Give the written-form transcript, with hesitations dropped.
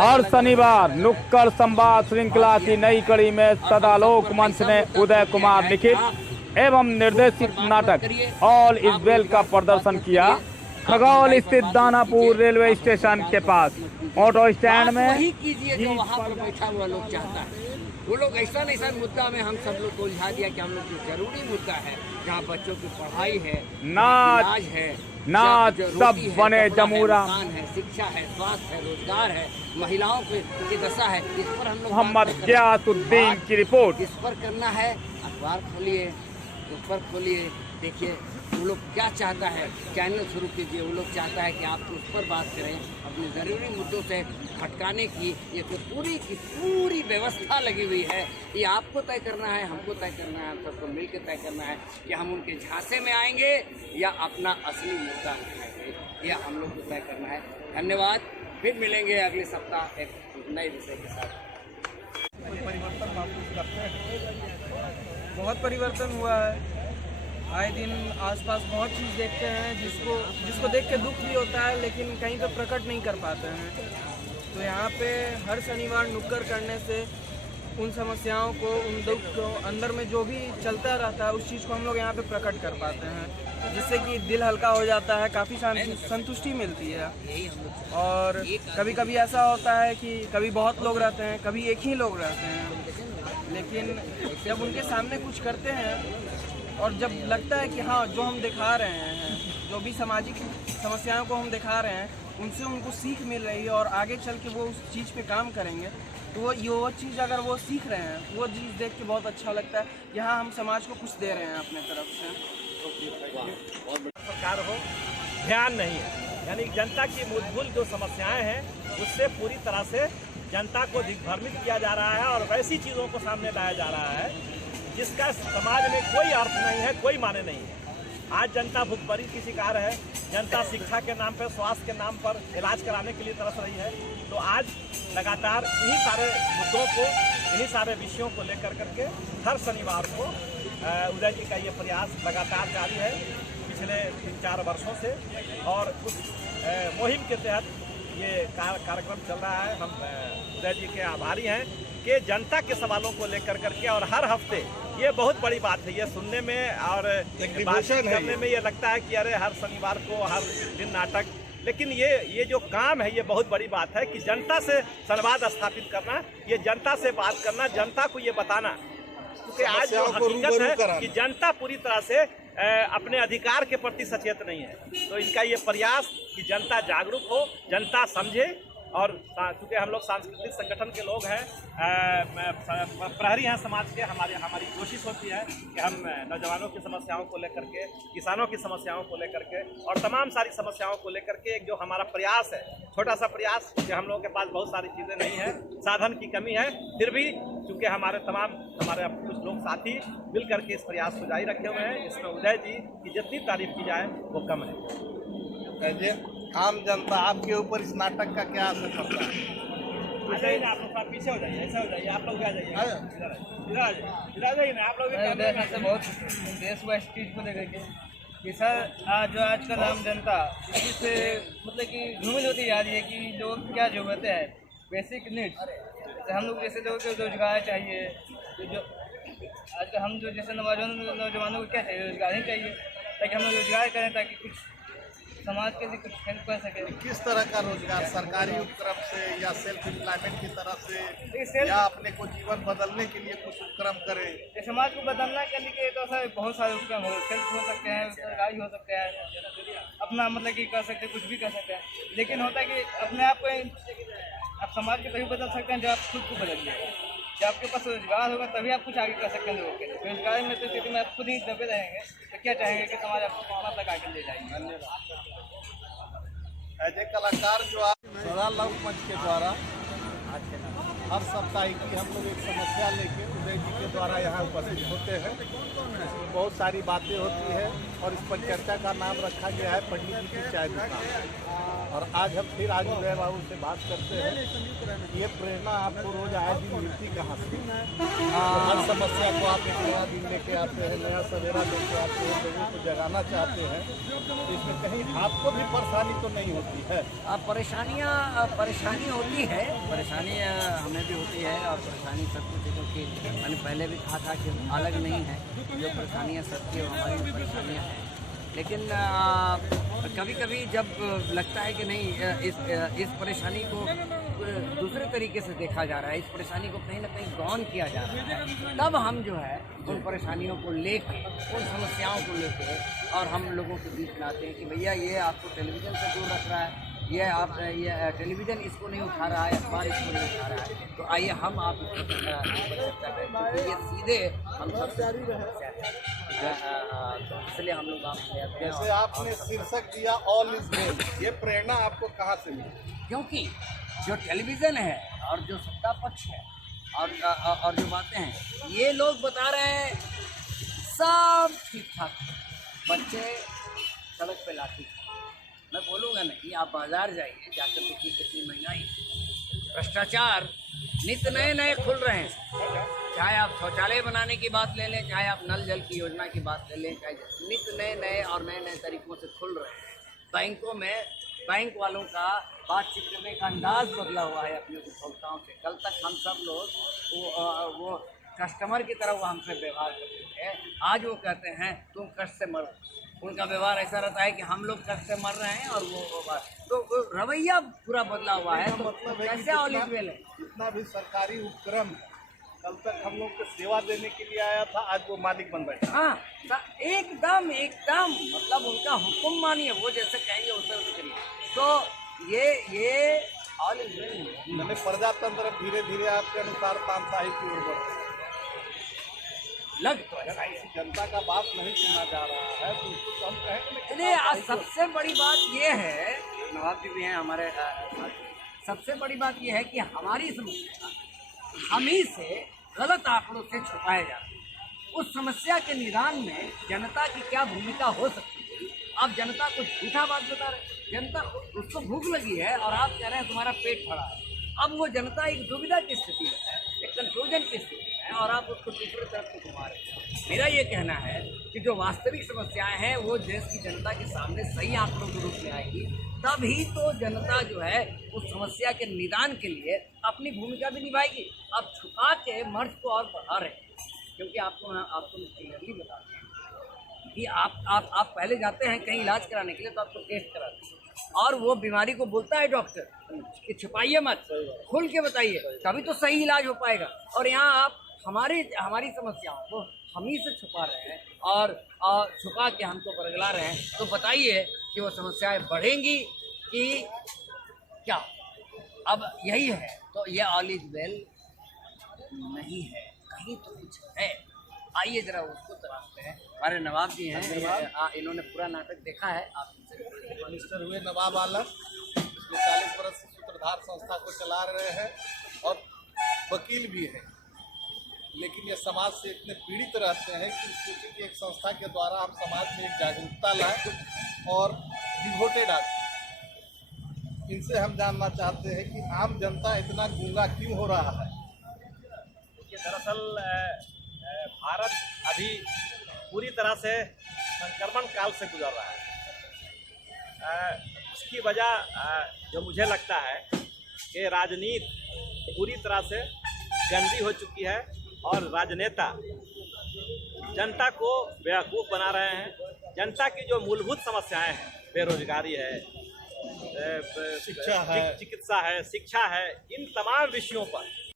हर शनिवार नुक्कड़ संवाद श्रृंखला की नई कड़ी में सदालोक मंच ने उदय कुमार लिखित एवं निर्देशित नाटक ऑल इज वेल का प्रदर्शन किया। खगौल स्थित दानापुर रेलवे स्टेशन के पास ऑटो स्टैंड में वही कीजिए जो वहाँ पर बैठा हुआ लोग चाहता है। वो लोग ऐसा मुद्दा में हम सब लोग को उलझा दिया कि हम लोग को जरूरी मुद्दा है जहाँ बच्चों की पढ़ाई है, इलाज है, नाच सब बने जमूरा है, शिक्षा है, स्वास्थ्य है, रोजगार है, महिलाओं की दशा है। इस पर हम लोग मोहम्मद गियासुद्दीन की रिपोर्ट। इस पर करना है। अखबार खोलिए, पेपर खोलिए, देखिए वो लोग क्या चाहता है। चैनल शुरू कीजिए, वो लोग चाहता है कि आप उस पर बात करें, अपने ज़रूरी मुद्दों से भटकाने की ये तो पूरी की पूरी व्यवस्था लगी हुई है। ये आपको तय करना है, हमको तय करना है, हम सबको मिल तय करना है कि हम उनके झांसे में आएंगे या अपना असली मुद्दा उठाएंगे। यह हम लोग को तय करना है। धन्यवाद। फिर मिलेंगे अगले सप्ताह एक नए विषय के साथ। परिवर्तन महसूस करते हैं। बहुत परिवर्तन हुआ है। आए दिन आसपास बहुत चीज़ देखते हैं जिसको देख के दुख भी होता है, लेकिन कहीं पे प्रकट नहीं कर पाते हैं। तो यहाँ पे हर शनिवार नुक्कड़ करने से उन समस्याओं को, उन दुख को, अंदर में जो भी चलता रहता है उस चीज़ को हम लोग यहाँ पे प्रकट कर पाते हैं, जिससे कि दिल हल्का हो जाता है, काफ़ी संतुष्टि मिलती है। और कभी कभी ऐसा होता है कि कभी बहुत लोग रहते हैं, कभी एक ही लोग रहते हैं, लेकिन जब उनके सामने कुछ करते हैं और जब लगता है कि हाँ जो हम दिखा रहे हैं, जो भी सामाजिक समस्याओं को हम दिखा रहे हैं, उनसे उनको सीख मिल रही है और आगे चल के वो उस चीज़ पे काम करेंगे, तो वो चीज़ अगर वो सीख रहे हैं, वो चीज़ देख के बहुत अच्छा लगता है। यहाँ हम समाज को कुछ दे रहे हैं अपने तरफ से। सरकार हो ध्यान नहीं है, यानी जनता की मूलभूत जो समस्याएं हैं उससे पूरी तरह से जनता को दिग्भ्रमित किया जा रहा है और वैसी चीज़ों को सामने लाया जा रहा है जिसका समाज में कोई अर्थ नहीं है, कोई माने नहीं है। आज जनता भुखमरी की शिकार है, जनता शिक्षा के नाम पर, स्वास्थ्य के नाम पर इलाज कराने के लिए तरस रही है। तो आज लगातार इन्हीं सारे मुद्दों को, इन्हीं सारे विषयों को लेकर करके हर शनिवार को उदय जी का ये प्रयास लगातार जारी है पिछले 3-4 वर्षों से। और उस मुहिम के तहत ये कार्यक्रम चल रहा है। हम उदय जी के आभारी हैं कि जनता के सवालों को लेकर करके और हर हफ्ते, ये बहुत बड़ी बात है ये सुनने में और बातचीत करने में। ये लगता है कि अरे हर शनिवार को हर दिन नाटक, लेकिन ये जो काम है ये बहुत बड़ी बात है कि जनता से संवाद स्थापित करना, ये जनता से बात करना, जनता को ये बताना। क्योंकि आज जो हकीकत है कि जनता पूरी तरह से अपने अधिकार के प्रति सचेत नहीं है। तो इनका ये प्रयास कि जनता जागरूक हो, जनता समझे। और चूँकि हम लोग सांस्कृतिक संगठन के लोग हैं, प्रहरी हैं समाज के, हमारी कोशिश होती है कि हम नौजवानों की समस्याओं को लेकर के, किसानों की समस्याओं को लेकर के और तमाम सारी समस्याओं को लेकर के एक जो हमारा प्रयास है, छोटा सा प्रयास, कि हम लोगों के पास बहुत सारी चीज़ें नहीं हैं, साधन की कमी है, फिर भी चूँकि हमारे कुछ लोग साथी मिल करके इस प्रयास को जारी रखे हुए हैं। इसमें उदय जी की जितनी तारीफ की जाए वो कम है। आम जनता आपके ऊपर इस नाटक का क्या असर पड़ता है? आ जाइए ना, आप लोग पीछे हो जाइए, ऐसा हो जाइए, आप लोग आ जाइए, इधर आ जाइए ना, आप लोग से बहुत देश व इस चीज़ को लेकर कि सर जो आजकल आम जनता इसी से मतलब कि घूमिल होती जा रही है कि लोग क्या जरूरतें हैं, बेसिक नीड्स। जैसे हम लोग जैसे लोगों को रोजगार चाहिए, तो जो आजकल हम जो जैसे नौजवानों को क्या चाहिए, रोजगार ही चाहिए, ताकि हम लोग रोजगार करें, ताकि कुछ समाज के लिए कुछ हेल्प कर सके। किस तरह का रोजगार, सरकारी उपक्रम से या सेल्फ एम्प्लॉयमेंट की तरफ से, या अपने को जीवन बदलने के लिए कुछ उपक्रम करें? समाज को बदलना के लिए तो सर बहुत सारे उपक्रम हो, सेल्फ हो सकते हैं, सरकारी हो सकते हैं, अपना मतलब कि कर सकते हैं, कुछ भी कर सकते हैं। लेकिन होता है कि अपने आप को आप समाज को तभी बदल सकते हैं जब आप खुद को बदलिए। जब आपके पास रोजगार होगा तभी आप कुछ आगे कर सकते हैं लोगों के लिए। रोजगार में तो स्थिति में आप खुद ही दबे रहेंगे तो क्या चाहेंगे कि समाज आपको कहाँ तक आगे ले जाएंगे। धन्यवाद। एज ए कलाकार जो आप सदालोक मंच के द्वारा हर सप्ताह की हम लोग एक समस्या लेके महोदय जी के द्वारा यहाँ उपस्थित होते हैं। इसमें बहुत सारी बातें होती है और इस पर चर्चा का नाम रखा गया है पंडित जी की चाय दुकान। और आज हम फिर आज उदय बाबू से बात करते हैं। ये प्रेरणा आपको रोज आए दिन मिलती कहाँ से? हर समस्या को आप एक नया दिन लेके आते हैं, नया सवेरा लेके आते हैं, लोगों को जगाना चाहते हैं, तो इसमें कहीं आपको भी परेशानी तो नहीं होती है? परेशानी होती है, परेशानियाँ हमें भी होती है और परेशानी सब कुछ है, क्योंकि मैंने पहले भी कहा था कि अलग नहीं है, जो परेशानियाँ सबकी हमारी भी परेशानियाँ हैं। लेकिन कभी कभी जब लगता है कि नहीं इस परेशानी को दूसरे तरीके से देखा जा रहा है, इस परेशानी को कहीं ना कहीं गौन किया जा रहा है, तब हम जो है उन परेशानियों को लेकर, उन समस्याओं को लेकर और हम लोगों के बीच में आते हैं कि भैया ये आपको टेलीविज़न से दूर रख रहा है, ये टेलीविज़न इसको नहीं उठा रहा है, अखबार इसको नहीं उठा रहा है, तो आइए हम आप ये सीधे हम इसलिए हम लोग आपसे आते हैं। जैसे आपने शीर्षक दिया ऑल इज वेल, ये प्रेरणा आपको कहाँ से मिली? क्योंकि जो टेलीविज़न है और जो सत्ता पक्ष है और जो बातें हैं, ये लोग बता रहे हैं सब ठीक ठाक, बच्चे सड़क पे लाठी। मैं बोलूँगा नहीं, आप बाजार जाइए, जाकर देखिए कितनी महंगाई, भ्रष्टाचार नित्य नए खुल रहे हैं। चाहे आप शौचालय बनाने की बात ले लें, चाहे आप नल जल की योजना की बात ले लें, चाहे नित्य नए और नए तरीक़ों से खुल रहे हैं। बैंकों में बैंक वालों का बातचीत करने का अंदाज बदला हुआ है अपने उपभोक्ताओं से। कल तक हम सब लोग वो कस्टमर की तरह वो हमसे व्यवहार करते थे, आज वो कहते हैं तुम कष्ट से मरो। उनका व्यवहार ऐसा रहता है कि हम लोग कष्ट से मर रहे हैं और वो बात, तो रवैया पूरा बदला हुआ है। तो मतलब है कि कैसे ऑल इज वेल है? जितना भी सरकारी उपक्रम है, कल तक हम लोग को सेवा देने के लिए आया था, आज वो मालिक बन बैठा। हाँ, एकदम मतलब उनका हुक्म मानिए, वो जैसे कहेंगे उसे करिए। तो ये ऑल इज वेल मैंने प्रजातंत्र धीरे धीरे आपके अनुसार तामशाही की ओर बढ़ रहा है। लग तो ऐसा ही है। जनता का बात नहीं सुना जा रहा है, तो उसको तो हम कहेंगे। नहीं, आज सबसे बड़ी बात ये है, नवाब जी भी हैं हमारे सबसे बड़ी बात ये है कि हमारी समस्या हम ही से गलत आंकड़ों से छुपाए जा रहे हैं। उस समस्या के निदान में जनता की क्या भूमिका हो सकती है? आप जनता को झूठा बात बता रहे हैं। जनता उसको भूख लगी है और आप कह रहे हैं तुम्हारा पेट भरा है। अब वो जनता एक दुविधा की स्थिति में है, एक कंफ्यूजन की स्थिति में है और आप उसको दूसरी तरफ को घुमा रहे हैं। मेरा ये कहना है कि जो वास्तविक समस्याएं हैं वो देश की जनता के सामने सही आंकड़ों के रूप में आएगी, तभी तो जनता जो है उस समस्या के निदान के लिए अपनी भूमिका भी निभाएगी। अब छुपा के मर्ज को और बढ़ा रहे हैं, क्योंकि आपको मैं क्लियरली बता दूँ कि आप पहले जाते हैं कहीं इलाज कराने के लिए तो आपको टेस्ट कराते हैं और वो बीमारी को बोलता है डॉक्टर कि छुपाइए मत, खुल के बताइए, तभी तो सही इलाज हो पाएगा। और यहाँ आप हमारी समस्याओं को हम ही से छुपा रहे हैं और छुपा के हमको बरगला रहे हैं। तो बताइए कि वो समस्याएं बढ़ेंगी कि क्या? अब यही है, तो ये ऑल इज वेल नहीं है, कहीं तो कुछ है। आइए जरा उसको तलाशते हैं। हमारे नवाब जी हैं, इन्होंने पूरा नाटक देखा है। आप मिनिस्टर हुए नवाब आलम, पिछले 40 वर्ष से सूत्रधार संस्था को चला रहे हैं और वकील भी हैं, लेकिन ये समाज से इतने पीड़ित रहते हैं कि सोचिए कि एक संस्था के द्वारा हम समाज में एक जागरूकता लाएं और डिवोटेड आदमी। इनसे हम जानना चाहते हैं कि आम जनता इतना गूंगा क्यों हो रहा है। दरअसल भारत अभी पूरी तरह से संक्रमण काल से गुजर रहा है। उसकी वजह जो मुझे लगता है कि राजनीति पूरी तरह से गंदी हो चुकी है और राजनेता जनता को बेवकूफ़ बना रहे हैं। जनता की जो मूलभूत समस्याएं हैं, बेरोजगारी है, शिक्षा है, चिकित्सा है, शिक्षा है, इन तमाम विषयों पर